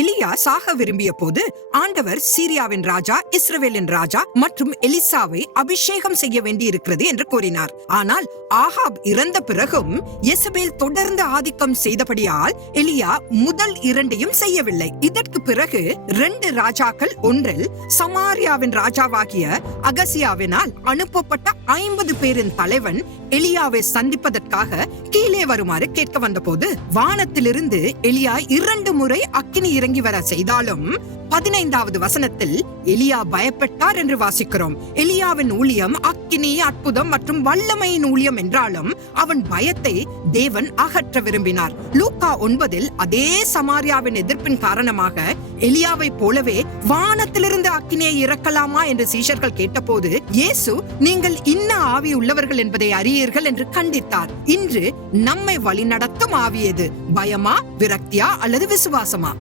எலியா சாக விரும்பிய போது ஆண்டவர் சீரியாவின் ராஜா, இஸ்ரவேலின் ராஜா மற்றும் எலிசாவை அபிஷேகம் செய்ய வேண்டியிருக்கிறது என்று கூறினார். ஆனால் ஆகாப் இறந்த பிறகும் யெசபேல் தொடர்ந்து ஆதிக்கம் செய்தபடியால் எலியா முதல் இரண்டையும் செய்யவில்லை. இதற்கு பிறகு 2 ராஜாக்கள் ஒன்றில் சமாரியாவின் ராஜாவாகிய அகசியாவினால் அனுப்பப்பட்ட 50 பேரின் தலைவன் எலியாவை சந்திப்பதற்காக கீழே வருமாறு கேட்க வந்தபோது வானத்திலிருந்து எலியா 2 முறை அக்கினி இறங்கி வர செய்தாலும் 15வது வசனத்தில் எலியா பயப்பட்டார் என்று வாசிக்கிறோம். எலியாவின் ஊழியம் அக்கினி, அற்புதம் மற்றும் வல்லமையின் ஊழியம் என்றாலும் அவன் பயத்தை தேவன் அகற்ற விரும்பினார். லூக்கா 9 அதே சமாரியாவின் எதிர்ப்பின் காரணமாக எலியாவை போலவே வானத்திலிருந்து அக்கினியை இறக்கலாமா என்று சீஷர்கள் கேட்டபோது இயேசு, நீங்கள் இன்ன ஆவி உள்ளவர்கள் என்பதை அறியீர்கள் என்று கண்டித்தார். இன்று நம்மை வழிநடத்தும் ஆவி எது? பயமா, விரக்தியா அல்லது விசுவாசமா?